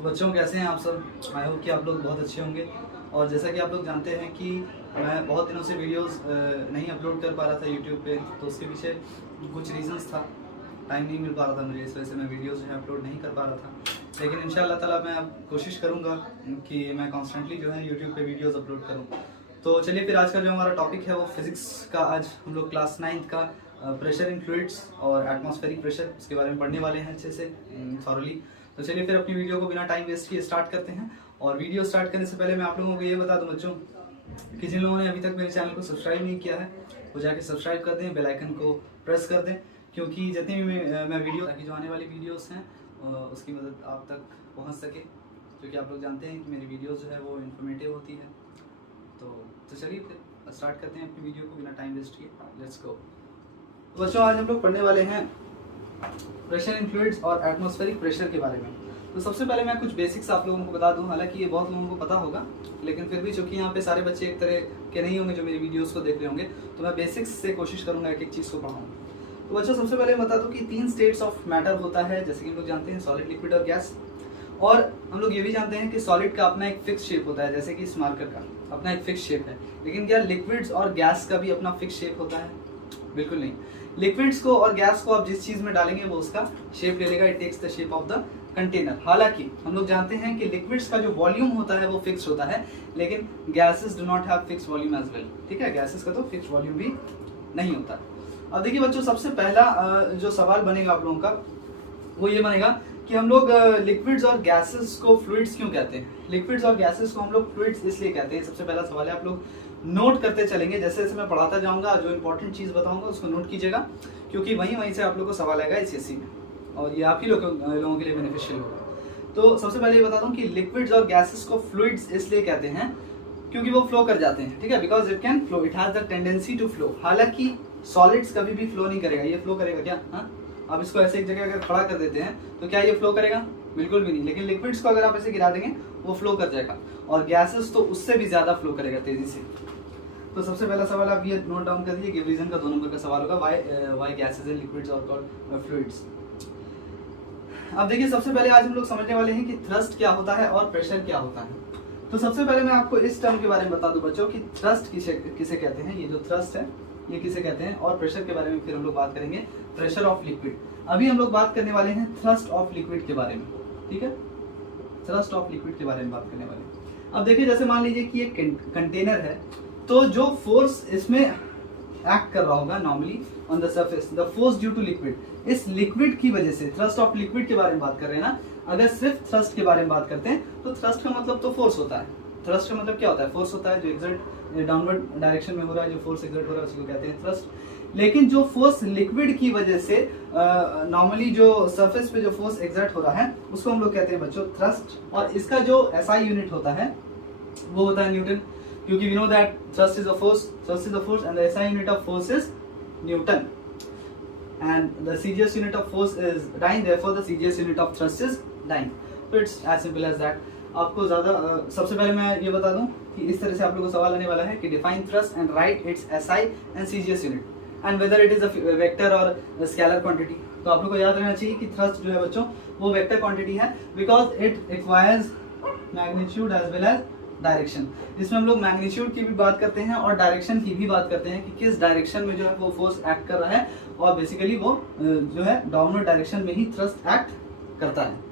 तो बच्चों कैसे हैं आप सब। आई होप कि आप लोग बहुत अच्छे होंगे। और जैसा कि आप लोग जानते हैं कि मैं बहुत दिनों से वीडियोस नहीं अपलोड कर पा रहा था यूट्यूब पे, तो उसके पीछे कुछ रीजंस था। टाइम नहीं मिल पा रहा था मुझे, इस वजह से मैं वीडियोस जो है अपलोड नहीं कर पा रहा था। लेकिन इंशाअल्लाह ताला मैं अब कोशिश करूँगा कि मैं कॉन्स्टेंटली जो है यूट्यूब पे वीडियोस अपलोड करूँ। तो चलिए फिर आज का जो हमारा टॉपिक है वो फिजिक्स का। आज हम लोग क्लास 9th का प्रेशर इन फ्लूइड्स और एटमॉस्फेरिक प्रेशर इसके बारे में पढ़ने वाले हैं अच्छे से थॉरली। तो चलिए फिर अपनी वीडियो को बिना टाइम वेस्ट किए स्टार्ट करते हैं। और वीडियो स्टार्ट करने से पहले मैं आप लोगों को ये बता दूं बच्चों कि जिन लोगों ने अभी तक मेरे चैनल को सब्सक्राइब नहीं किया है वो जाके सब्सक्राइब कर दें, बेल आइकन को प्रेस कर दें, क्योंकि जितनी भी मैं वीडियो ताकि जो आने वाली वीडियोस हैं उसकी मदद आप तक पहुंच सके, क्योंकि आप लोग जानते हैं कि मेरी वीडियोस जो है वो इन्फॉर्मेटिव होती है। तो चलिए फिर स्टार्ट करते हैं अपनी वीडियो को बिना टाइम वेस्ट किए। Let's go. तो बच्चों आज हम लोग पढ़ने वाले हैं प्रेशर इन फ्लूइड्स और एटमॉस्फेरिक प्रेशर के बारे में। तो सबसे पहले मैं कुछ बेसिक्स आप लोगों को बता दूं, हालांकि ये बहुत लोगों को पता होगा, लेकिन फिर भी चूंकि यहाँ पे सारे बच्चे एक तरह के नहीं होंगे जो मेरी वीडियोस को देख रहे होंगे, तो मैं बेसिक्स से कोशिश करूंगा एक एक चीज़ को पढ़ाऊँ। तो बच्चों सबसे पहले बता दूं कि 3 स्टेट्स ऑफ मैटर होता है, जैसे कि हम लोग जानते हैं सॉलिड, लिक्विड और गैस। और हम लोग ये भी जानते हैं कि सॉलिड का अपना एक फिक्स शेप होता है, जैसे कि इस मार्कर का अपना एक फिक्स शेप है। लेकिन क्या लिक्विड्स और गैस का भी अपना फिक्स शेप होता है? बिल्कुल नहीं। लिक्विड्स को और गैस को आप जिस चीज में डालेंगे वो उसका शेप ले लेगा, it takes the shape of the container. हालांकि हम लोग जानते हैं कि लिक्विड्स का जो वॉल्यूम होता है वो फिक्स होता है, लेकिन gases do not have fix volume as well. ठीक है, गैसेस का तो फिक्स वॉल्यूम भी नहीं होता। अब देखिए बच्चों, सबसे पहला जो सवाल बनेगा आप लोगों का वो ये बनेगा कि हम लोग लिक्विड्स और गैसेस को फ्लूइड्स क्यों कहते हैं। लिक्विड्स और गैसेस को हम लोग फ्लूइड्स इसलिए कहते हैं। सबसे पहला सवाल है, आप लोग नोट करते चलेंगे, जैसे जैसे मैं पढ़ाता जाऊंगा जो इंपॉर्टेंट चीज बताऊंगा उसको नोट कीजिएगा, क्योंकि वहीं से आप लोग को सवाल आएगा एचएससी में, और ये आप ही लोगों के लिए बेनिफिशियल होगा। तो सबसे पहले ये बता दूं कि लिक्विड्स और गैसेस को फ्लूइड्स इसलिए कहते हैं क्योंकि वो फ्लो कर जाते हैं। ठीक है, because it can flow, it has the tendency to flow. हालांकि सॉलिड्स कभी भी फ्लो नहीं करेगा। ये फ्लो करेगा क्या? हाँ, आप इसको ऐसे एक जगह अगर खड़ा कर देते हैं तो क्या ये फ्लो करेगा? बिल्कुल भी नहीं। लेकिन लिक्विड्स को अगर आप ऐसे गिरा देंगे वो फ्लो कर जाएगा, और गैसेस तो उससे भी ज्यादा फ्लो करेगा तेजी से। तो सबसे पहला सवाल आप ये नोट डाउन कर दीजिए, गिव रीजन का 2 नंबर का सवाल होगा, why gases and liquids are called fluids. अब देखिए सबसे पहले आज हम लोग समझने वाले हैं कि थ्रस्ट क्या होता है और प्रेशर क्या होता है। तो सबसे पहले मैं आपको इस टर्म के बारे में बता दूं बच्चों कि थ्रस्ट किसे कहते हैं। ये जो थ्रस्ट है ये किसे कहते हैं, और प्रेशर के बारे में फिर हम लोग बात करेंगे, प्रेशर ऑफ लिक्विड। अभी हम लोग बात करने वाले हैं थ्रस्ट ऑफ लिक्विड के बारे में। ठीक है, थ्रस्ट ऑफ लिक्विड के बारे में बात करने वाले हैं। अब देखिए जैसे मान लीजिए कि एक कंटेनर है, तो जो फोर्स इसमें एक्ट कर रहा होगा normally on the surface, the force due to liquid, इस लिक्विड की वजह से, थ्रस्ट ऑफ लिक्विड के बारे में बात कर रहे हैं ना। अगर सिर्फ थ्रस्ट के बारे में बात करते हैं तो थ्रस्ट का मतलब तो फोर्स होता है। थ्रस्ट का मतलब क्या होता है? फोर्स होता है जो एक्सर्ट डाउनवर्ड डायरेक्शन में हो रहा है, जो फोर्स एक्सर्ट हो रहा है उसको कहते हैं थ्रस्ट। लेकिन जो फोर्स लिक्विड की वजह से नॉर्मली जो सरफेस पे जो फोर्स एक्सर्ट हो रहा है उसको हम लोग कहते हैं बच्चों थ्रस्ट। और इसका जो एसआई यूनिट होता है वो होता है न्यूटन, क्योंकि we know that thrust is a force and the SI unit of force is Newton, and the CGS unit of force is dyne, therefore the CGS unit of thrust is dyne. So it's as simple as that. आपको ज्यादा सबसे पहले मैं ये बता दूं कि इस तरह से आप लोगों को सवाल आने वाला है कि define thrust and right it's SI and CGS unit and whether it is a vector or a scalar quantity. तो आप लोग को याद रहना चाहिए कि थ्रस्ट जो है बच्चों वो वेक्टर क्वांटिटी है, because it requires magnitude as well as direction. इसमें हम लोग मैग्नीट्यूड की भी बात करते हैं और डायरेक्शन की भी बात करते हैं कि किस डायरेक्शन में जो है वो फोर्स एक्ट कर रहा है, और बेसिकली वो जो है डाउनवर्ड डायरेक्शन में ही थ्रस्ट एक्ट करता है।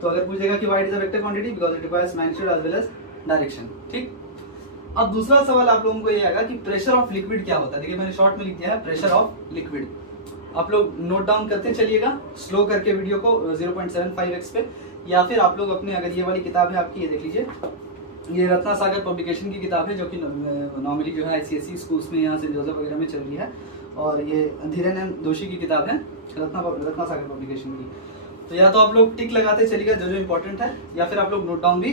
तो अगर पूछेगा कि why it is a vector quantity, because it requires magnitude as well as direction. ठीक, अब दूसरा सवाल आप लोगों को ये आएगा कि प्रेशर ऑफ लिक्विड क्या होता है। देखिए मैंने शॉर्ट में लिख दिया है प्रेशर ऑफ लिक्विड। आप लोग नोट डाउन करते चलिएगा स्लो करके वीडियो को 0.75x पे, या फिर आप लोग अपने, अगर ये वाली किताब है आपकी, ये देख लीजिए, ये रत्ना सागर पब्लिकेशन की किताब है जो कि नॉर्मली जो है आईसीएसई स्कूल्स में, यहाँ से जोसेफ वगैरह में चल रही है, और ये धीरेन एम जोशी की किताब है रत्ना सागर पब्लिकेशन की। तो या तो आप लोग टिक लगाते चलिएगा जो इंपॉर्टेंट है, या फिर आप लोग नोट डाउन भी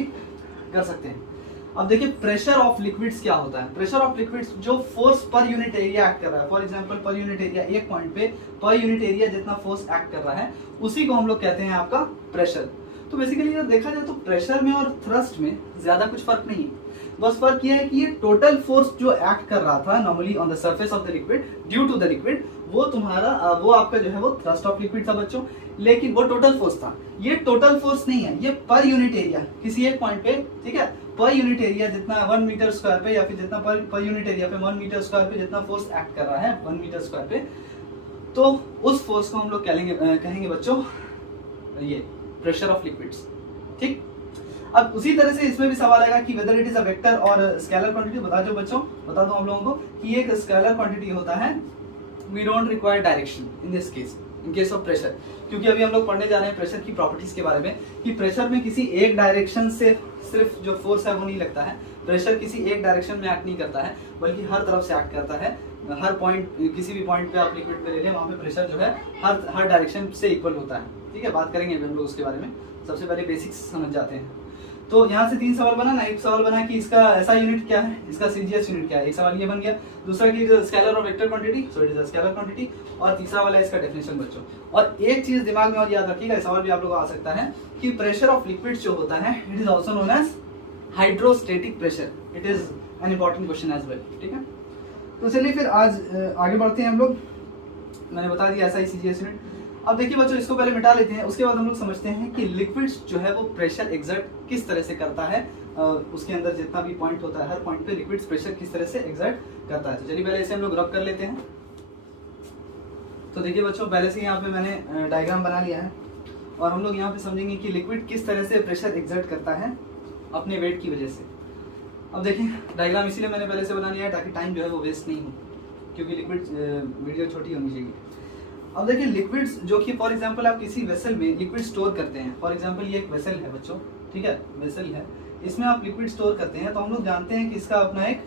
कर सकते हैं। अब देखिए प्रेशर ऑफ लिक्विड्स क्या होता है। प्रेशर ऑफ लिक्विड्स जो force per unit area act कर रहा है, for example per unit area, एक पॉइंट पे पर यूनिट एरिया जितना फोर्स एक्ट कर रहा है उसी को हम लोग कहते हैं आपका प्रेशर। तो बेसिकली अगर देखा जाए तो प्रेशर में और थ्रस्ट में ज्यादा कुछ फर्क नहीं है, बस फर्क यह है कि ये टोटल फोर्स जो एक्ट कर रहा था normally on the surface of the liquid due to the liquid, वो तुम्हारा वो आपका जो है वो थ्रस्ट ऑफ लिक्विड था बच्चों, लेकिन वो टोटल फोर्स था। ये टोटल फोर्स नहीं है, ये पर यूनिट एरिया किसी एक पॉइंट पे, ठीक है, पर यूनिट एरिया जितना 1 मीटर स्क्वायर पे या फिर जितना पर यूनिट एरिया पे 1 मीटर स्क्वायर पे जितना फोर्स एक्ट कर रहा है 1 मीटर स्क्वायर पे, तो उस फोर्स को हम लोग कहेंगे बच्चों ये प्रेशर ऑफ लिक्विड्स। ठीक, अब उसी तरह से इसमें भी सवाल आएगा कि whether it is a vector और स्केलर क्वांटिटी। बता दो बच्चों, बता दो हम लोगों को कि एक स्केलर क्वांटिटी होता है, we don't require direction in this case, in case of pressure, क्योंकि अभी हम लोग पढ़ने जा रहे हैं प्रेशर की प्रॉपर्टीज के बारे में कि प्रेशर में किसी एक डायरेक्शन से सिर्फ जो फोर्स है वो नहीं लगता है। प्रेशर किसी एक डायरेक्शन में एक्ट नहीं करता है, बल्कि हर तरफ से एक्ट करता है। हर पॉइंट, किसी भी पॉइंट पे आप लिक्विड पे ले लें, वहाँ पे प्रेशर जो है हर डायरेक्शन से इक्वल होता है। ठीक है, बात करेंगे अभी हम लोग उसके बारे में। सबसे पहले बेसिक्स समझ जाते हैं। तो यहाँ से 3 सवाल बना ना। एक सवाल बना कि इसका ऐसा यूनिट क्या है, इसका सीजीएस यूनिट क्या है, एक सवाल ये बन गया। दूसरा कि स्केलर और vector quantity, so it is a scalar quantity. और तीसरा वाला इसका डेफिनेशन बच्चों। और एक चीज दिमाग में और याद रखिएगा, सवाल भी आप लोगों को आ सकता है कि प्रेशर ऑफ लिक्विड जो होता है it is also known as hydrostatic pressure. It is an important question as well. ठीक है, तो चलिए फिर आज आगे बढ़ते हैं हम लोग। मैंने बता दिया ऐसा ही सीजीएस यूनिट। अब देखिए बच्चों, इसको पहले मिटा लेते हैं, उसके बाद हम लोग समझते हैं कि लिक्विड्स जो है वो प्रेशर एग्जर्ट किस तरह से करता है। उसके अंदर जितना भी पॉइंट होता है, हर पॉइंट पे लिक्विड्स प्रेशर किस तरह से एग्जर्ट करता है। तो चलिए पहले इसे हम लोग रब कर लेते हैं। तो देखिए बच्चों, पहले से यहाँ पे मैंने डायग्राम बना लिया है और हम लोग यहाँ पे समझेंगे कि लिक्विड किस तरह से प्रेशर एग्जर्ट करता है अपने वेट की वजह से। अब देखिए, डायग्राम इसीलिए मैंने पहले से बना लिया है ताकि टाइम जो है वो वेस्ट नहीं हो, क्योंकि लिक्विड वीडियो छोटी होनी चाहिए। अब देखिए, लिक्विड्स जो कि फॉर एग्जांपल आप किसी वेसल में लिक्विड स्टोर करते हैं। फॉर एग्जांपल ये एक वेसल है बच्चों, ठीक है, वेसल है, इसमें आप लिक्विड स्टोर करते हैं। तो हम लोग जानते हैं कि इसका अपना एक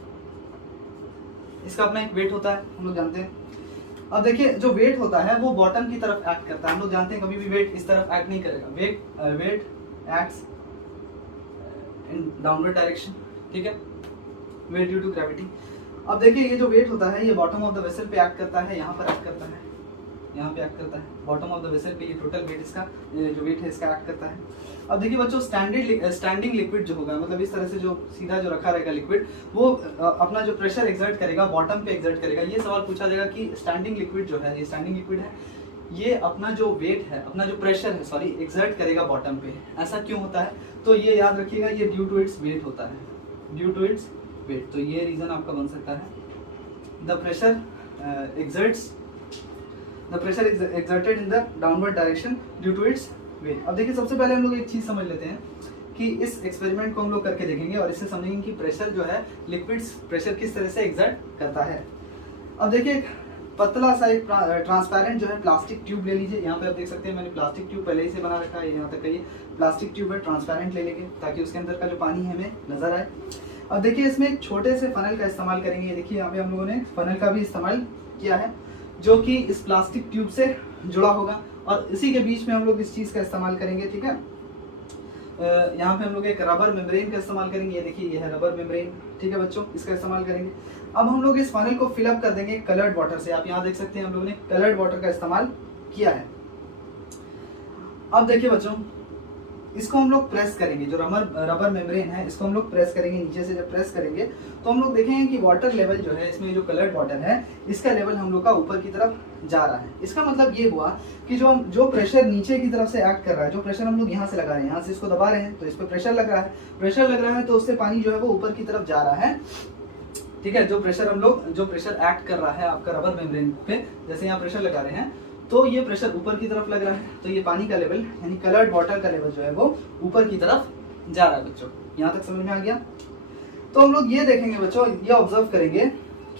वेट होता है, हम लोग जानते हैं। अब देखिए, जो वेट होता है वो बॉटम की तरफ एक्ट करता है। हम लोग जानते हैं कभी भी वेट इस तरफ एक्ट नहीं करेगा। Weight acts in downward direction, ठीक है, वेट ड्यू टू ग्रेविटी। अब देखिए, ये जो वेट होता है ये बॉटम ऑफ द वेसल पे एक्ट करता है, यहाँ पर एक्ट करता है, यहाँ पे एक्ट करता है। बॉटम ऑफ द वेसल पे ये टोटल वेट इसका जो वेट है इसका एक्ट करता है। अब देखिए बच्चों, स्टैंडिंग लिक्विड जो होगा, मतलब इस तरह से जो सीधा जो रखा रहेगा लिक्विड, वो अपना जो प्रेशर एक्सर्ट करेगा बॉटम पे एक्सर्ट करेगा। ये सवाल पूछा जाएगा कि स्टैंडिंग लिक्विड जो है, ये स्टैंडिंग लिक्विड है, ये अपना जो वेट है, अपना जो प्रेशर है सॉरी, एक्सर्ट करेगा बॉटम पे। ऐसा क्यों होता है? तो ये याद रखिएगा, ये ड्यू टू इट्स वेट होता है, ड्यू टू इट्स वेट। तो ये रीजन आपका बन सकता है, the pressure exerted in the downward direction due to its weight। अब देखिए, सबसे पहले हम लोग एक चीज समझ लेते हैं कि इस एक्सपेरिमेंट को हम लोग करके देखेंगे और इससे समझेंगे कि प्रेशर जो है, लिक्विड्स प्रेशर किस तरह से एग्जर्ट करता है। अब देखिए, पतला सा एक ट्रांसपेरेंट जो है प्लास्टिक ट्यूब ले लीजिए। यहाँ पे आप देख सकते हैं मैंने प्लास्टिक ट्यूब पहले ही से बना रखा है, यहाँ तक ये प्लास्टिक ट्यूब है, ट्रांसपेरेंट ले लेंगे ताकि उसके अंदर का जो पानी है हमें नजर आए। अब देखिए, इसमें एक छोटे से फनल का इस्तेमाल करेंगे। देखिए यहाँ पे हम लोगों ने फनल का भी इस्तेमाल किया है, जो कि इस प्लास्टिक ट्यूब से जुड़ा होगा और इसी के बीच में हम लोग इस चीज का इस्तेमाल करेंगे। ठीक है, यहाँ पे हम लोग एक रबर मेम्ब्रेन का इस्तेमाल करेंगे। ये देखिए, ये है रबर मेम्ब्रेन, ठीक है बच्चों, इसका इस्तेमाल करेंगे। अब हम लोग इस फनल को फिलअप कर देंगे कलर्ड वाटर से। आप यहाँ देख सकते हैं हम लोगों ने कलर्ड वाटर का इस्तेमाल किया है। अब देखिए बच्चों, इसको हम लोग प्रेस करेंगे, जो रबर मेम्ब्रेन है इसको हम लोग प्रेस करेंगे नीचे से। जब प्रेस करेंगे तो हम लोग देखेंगे कि वाटर लेवल जो है इसमें, जो कलर्ड वाटर है, इसका लेवल हम लोग का ऊपर की तरफ जा रहा है। इसका मतलब ये हुआ कि जो प्रेशर नीचे की तरफ से एक्ट कर रहा है, जो प्रेशर हम लोग यहाँ से लगा रहे हैं, यहाँ से इसको दबा रहे हैं तो इस पर प्रेशर लग रहा है, प्रेशर लग रहा है तो उससे पानी जो है वो ऊपर की तरफ जा रहा है। ठीक है, जो प्रेशर एक्ट कर रहा है आपका रबर मेम्ब्रेन पे, जैसे यहाँ प्रेशर लगा रहे हैं तो ये प्रेशर ऊपर की तरफ लग रहा है, तो ये पानी का लेवल यानी कलर्ड वाटर का लेवल जो है वो ऊपर की तरफ जा रहा है। बच्चों यहाँ तक समझ में आ गया? तो हम लोग ये देखेंगे बच्चों, ये ऑब्जर्व करेंगे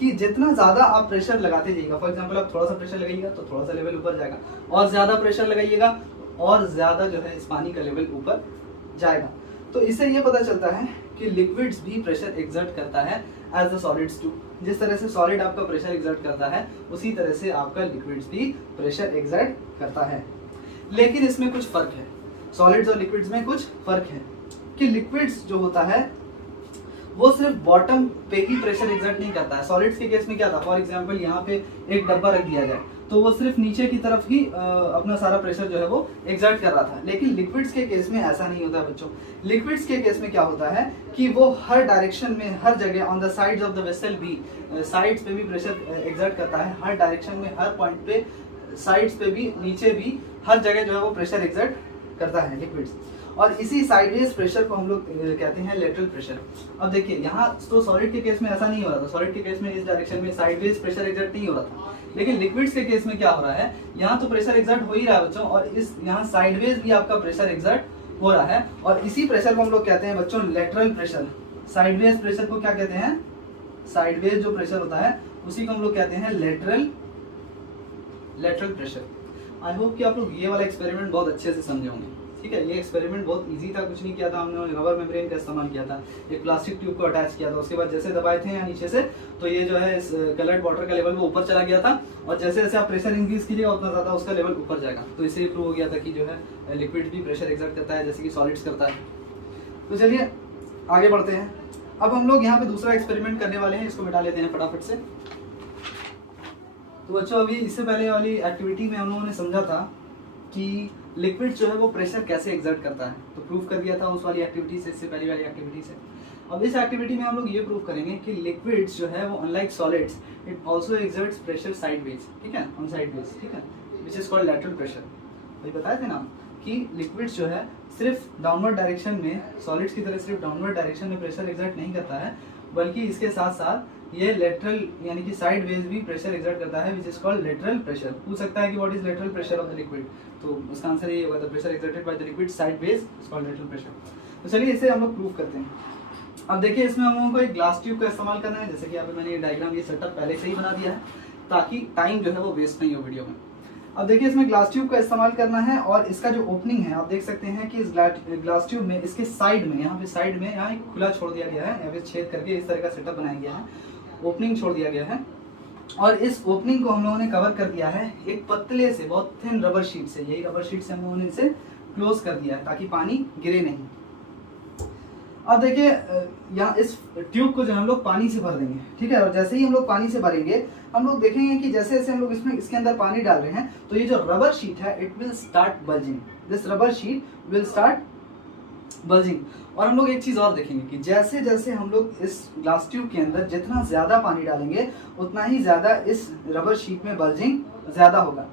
कि जितना ज्यादा आप प्रेशर लगाते जाइएगा, फॉर एग्जांपल आप थोड़ा सा प्रेशर लगाइएगा तो थोड़ा सा लेवल ऊपर जाएगा, और ज्यादा प्रेशर लगाइएगा और ज्यादा जो है इस पानी का लेवल ऊपर जाएगा। तो इससे ये पता चलता है कि लिक्विड्स भी प्रेशर एक्सर्ट करता है एज द सॉलिड्स टू। जिस तरह से सॉलिड आपका प्रेशर एक्सर्ट करता है, उसी तरह से आपका लिक्विड्स भी प्रेशर एक्सर्ट करता है। लेकिन इसमें कुछ फर्क है, सॉलिड्स और लिक्विड्स में कुछ फर्क है कि लिक्विड्स जो होता है वो सिर्फ बॉटम पे ही प्रेशर एक्सर्ट नहीं करता है। सॉलिड्स के केस में क्या था, फॉर एग्जांपल यहाँ पे एक डब्बा रख दिया जाए तो वो सिर्फ नीचे की तरफ ही अपना सारा प्रेशर जो है वो एग्जर्ट कर रहा था। लेकिन लिक्विड्स के केस में ऐसा नहीं होता बच्चों। लिक्विड्स के केस में क्या होता है कि वो हर डायरेक्शन में, हर जगह on the sides of the vessel भी, साइड्स पे भी प्रेशर एग्जर्ट करता है, हर डायरेक्शन में, हर पॉइंट पे, साइड्स पे भी, नीचे भी, हर जगह जो है वो प्रेशर एग्जर्ट करता है लिक्विड्स। और इसी साइडवेज प्रेशर को हम लोग कहते हैं लेटरल प्रेशर। अब देखिए यहाँ तो सॉलिड के केस में ऐसा नहीं हो रहा था, सॉलिड के केस में इस डायरेक्शन में साइडवेज प्रेशर एग्जर्ट नहीं हो रहा था। लेकिन लिक्विड्स के केस में क्या हो रहा है, यहाँ तो प्रेशर एग्जर्ट हो ही रहा है बच्चों, और इस यहाँ साइडवेज भी आपका प्रेशर एग्जर्ट हो रहा है। और इसी प्रेशर को हम लोग कहते हैं बच्चों लेटरल प्रेशर। साइडवेज प्रेशर को क्या कहते हैं, साइडवेज जो प्रेशर होता है उसी को हम लोग कहते हैं लेटरल प्रेशर। आई होप कि आप लोग ये वाला एक्सपेरिमेंट बहुत अच्छे से समझे होंगे। ठीक है, ये एक्सपेरिमेंट बहुत इजी था, कुछ नहीं किया था हमने, रबर मेम्ब्रेन का इस्तेमाल किया था, एक प्लास्टिक ट्यूब को अटैच किया था, उसके बाद जैसे दबाए थे या नीचे से तो ये जो है इस कलर्ड वाटर का लेवल वो ऊपर चला गया था, और जैसे जैसे आप प्रेशर इंक्रीज कीजिएगा उतना ज़्यादा उसका लेवल ऊपर जाएगा। तो इससे प्रूव हो गया था कि जो है लिक्विड भी प्रेशर एग्जर्ट करता है जैसे कि सॉलिड्स करता है। तो चलिए आगे बढ़ते हैं। अब हम लोग यहाँ पे दूसरा एक्सपेरिमेंट करने वाले हैं, इसको मिटा लेते हैं फटाफट से। तो बच्चों अभी इससे पहले वाली एक्टिविटी में हम लोगों ने समझा था कि लिक्विड जो है वो प्रेशर कैसे एग्जर्ट करता है, तो प्रूव कर दिया था उस वाली एक्टिविटी से, इससे पहले वाली एक्टिविटी से। अब इस एक्टिविटी में हम लोग ये प्रूव करेंगे कि लिक्विड्स जो है वो unlike solids it also exerts pressure sideways, ठीक है, ऑन साइडवेज, ठीक है, which is called lateral pressure. वही बताए थे ना कि लिक्विड्स जो है सिर्फ डाउनवर्ड डायरेक्शन में, सॉलिड्स की तरह सिर्फ डाउनवर्ड डायरेक्शन में प्रेशर एग्जर्ट नहीं करता है, बल्कि इसके साथ साथ ये लेटरल यानी कि साइड वेज भी प्रेशर एग्जर्ट करता है, which is called lateral pressure. पूछ सकता है कि what is lateral pressure of the liquid, तो उसका आंसर ये होगा, the pressure exerted by the liquid side walls is called lateral pressure. तो चलिए इसे हम लोग प्रूव करते हैं। अब देखिए इसमें हम लोगों को एक ग्लास ट्यूब का इस्तेमाल करना है, जैसे कि यहाँ पे मैंने ये डायग्राम, ये सेटअप पहले से ही बना दिया है ताकि टाइम जो है वो वेस्ट नहीं हो वीडियो में। अब देखिए इसमें ग्लास ट्यूब का इस्तेमाल करना है, और इसका जो ओपनिंग है आप देख सकते हैं कि इस ग्लास ट्यूब में इसके साइड में, यहाँ पे साइड में यहाँ एक खुला छोड़ दिया गया है, यहाँ पे छेद करके इस तरह का सेटअप बनाया गया है, ओपनिंग छोड़ दिया गया है, और इस ओपनिंग को हम लोगों ने कवर कर दिया है एक पतले से, बहुत थिन रबर शीट से। यही रबर शीट से हम लोगों ने इसे क्लोज कर दिया है ताकि पानी गिरे नहीं। अब देखिए यहाँ इस ट्यूब को जो हम लोग पानी से भर देंगे, ठीक है, और जैसे ही हम लोग पानी से भरेंगे हम लोग देखेंगे कि जैसे जैसे हम लोग इसके अंदर पानी डाल रहे हैं तो ये जो रबर शीट है it will start bulging, this rubber sheet will start bulging. और हम लोग एक चीज और देखेंगे कि जैसे जैसे हम लोग इस ग्लास ट्यूब के अंदर जितना ज्यादा पानी डालेंगे उतना ही ज्यादा इस रबर शीट में बल्जिंग ज्यादा होगा।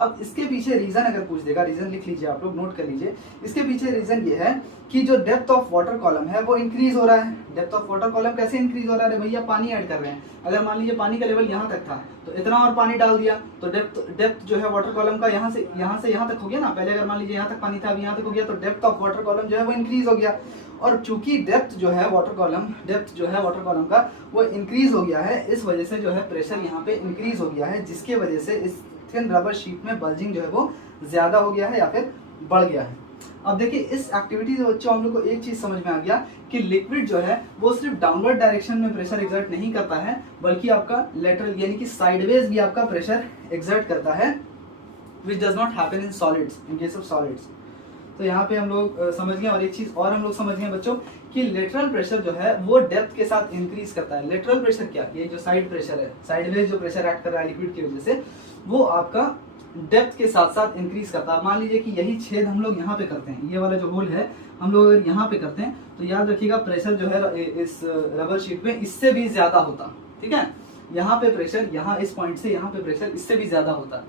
अब इसके पीछे रीजन अगर पूछ देगा, रीजन लिख लीजिए आप लोग, नोट कर लीजिए। इसके पीछे रीजन ये है कि जो डेप्थ ऑफ वाटर कॉलम है वो इंक्रीज हो रहा है। डेप्थ ऑफ वाटर कॉलम कैसे इंक्रीज हो रहा है, भैया पानी ऐड कर रहे हैं। अगर मान लीजिए पानी का लेवल यहाँ तक था तो इतना और पानी डाल दिया तो डेप्थ जो है वाटर कॉलम का यहाँ से यहाँ तक हो गया ना। पहले अगर मान लीजिए यहाँ तक पानी था, अब यहाँ तक हो गया, तो डेप्थ ऑफ वाटर कॉलम जो है वो इंक्रीज हो गया। और चूंकि डेप्थ जो है वाटर कॉलम का वो इंक्रीज हो गया है, इस वजह से जो है प्रेशर यहाँ पे इंक्रीज हो गया है, जिसके वजह से इस थिन रबर शीट में बल्जिंग जो है वो ज्यादा हो गया है या फिर बढ़ गया है। अब देखिए इस एक्टिविटी से बच्चों हम लोग को एक चीज समझ में आ गया कि लिक्विड जो है वो सिर्फ डाउनवर्ड डायरेक्शन में प्रेशर एग्जर्ट नहीं करता है, बल्कि आपका लेटरल यानी कि साइडवेज भी आपका प्रेशर एग्जर्ट करता है, which does not happen in solids, in case of solids. तो यहाँ पे हम लोग समझ गए। और एक चीज और हम लोग समझ गए बच्चों कि लेटरल प्रेशर जो है वो डेप्थ के साथ इंक्रीज करता है। लेटरल प्रेशर क्या, ये जो साइड प्रेशर है, साइडवेज जो प्रेशर एक्ट कर रहा है लिक्विड की वजह से, वो आपका डेप्थ के साथ साथ इंक्रीज करता है। मान लीजिए कि यही छेद हम लोग यहाँ पे करते हैं, ये वाला जो होल है हम लोग अगर यहाँ पे करते हैं तो याद रखिएगा प्रेशर जो है इस रबर शीट में इससे भी ज्यादा होता, ठीक है। यहाँ पे प्रेशर, यहाँ इस पॉइंट से यहाँ पे प्रेशर इससे भी ज्यादा होता।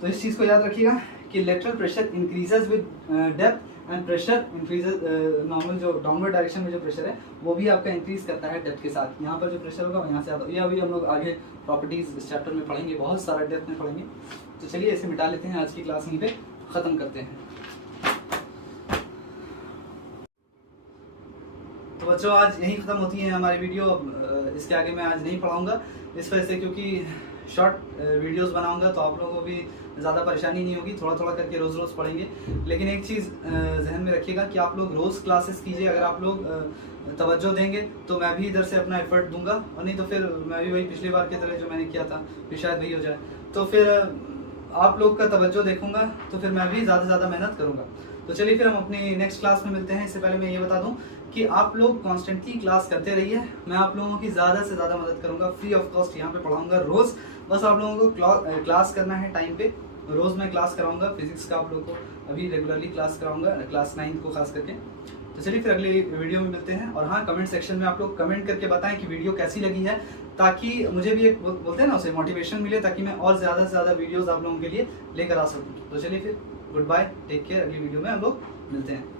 तो इस चीज को याद रखिएगा कि lateral pressure increases with depth and pressure increases, normal जो डाउनवर्ड डायरेक्शन में जो प्रेशर है वो भी आपका इंक्रीज करता है डेप्थ के साथ। यहाँ पर जो प्रेशर होगा यहाँ से आता, ये अभी हम लोग आगे प्रॉपर्टीज इस चैप्टर में पढ़ेंगे, बहुत सारा डेप्थ में पढ़ेंगे। तो चलिए इसे मिटा लेते हैं, आज की क्लास यहीं पे खत्म करते हैं। तो बच्चों आज यहीं खत्म होती है हमारी वीडियो। अब इसके आगे मैं आज नहीं पढ़ाऊंगा इस वजह से, क्योंकि शॉर्ट वीडियोस बनाऊंगा तो आप लोगों को भी ज़्यादा परेशानी नहीं होगी, थोड़ा थोड़ा करके रोज़ रोज़ पढ़ेंगे। लेकिन एक चीज़ जहन में रखिएगा कि आप लोग रोज़ क्लासेस कीजिए। अगर आप लोग तवज्जो देंगे तो मैं भी इधर से अपना एफर्ट दूंगा, और नहीं तो फिर मैं भी वही पिछली बार की तरह जो मैंने किया था फिर शायद वही हो जाए। तो फिर आप लोग का तवज्जो देखूंगा तो फिर मैं भी ज़्यादा से ज़्यादा मेहनत करूँगा। तो चलिए फिर हम अपनी नेक्स्ट क्लास में मिलते हैं। इससे पहले मैं ये बता दूं कि आप लोग कॉन्स्टेंटली क्लास करते रहिए, मैं आप लोगों की ज़्यादा से ज़्यादा मदद करूंगा, फ्री ऑफ कॉस्ट यहाँ पे पढ़ाऊंगा रोज़, बस आप लोगों को क्लास करना है टाइम पे। रोज़ मैं क्लास कराऊंगा फिजिक्स का, आप लोगों को अभी रेगुलरली क्लास कराऊंगा, क्लास 9 को खास करके। तो चलिए फिर अगली वीडियो में मिलते हैं। और हाँ, कमेंट सेक्शन में आप लोग कमेंट करके बताएं कि वीडियो कैसी लगी है, ताकि मुझे भी एक बोलते हैं ना उसे मोटिवेशन मिले, ताकि मैं और ज़्यादा से ज़्यादा वीडियोज़ आप लोगों के लिए लेकर आ सकूँ। तो चलिए फिर गुड बाय, टेक केयर। अगली वीडियो में हम लोग मिलते हैं।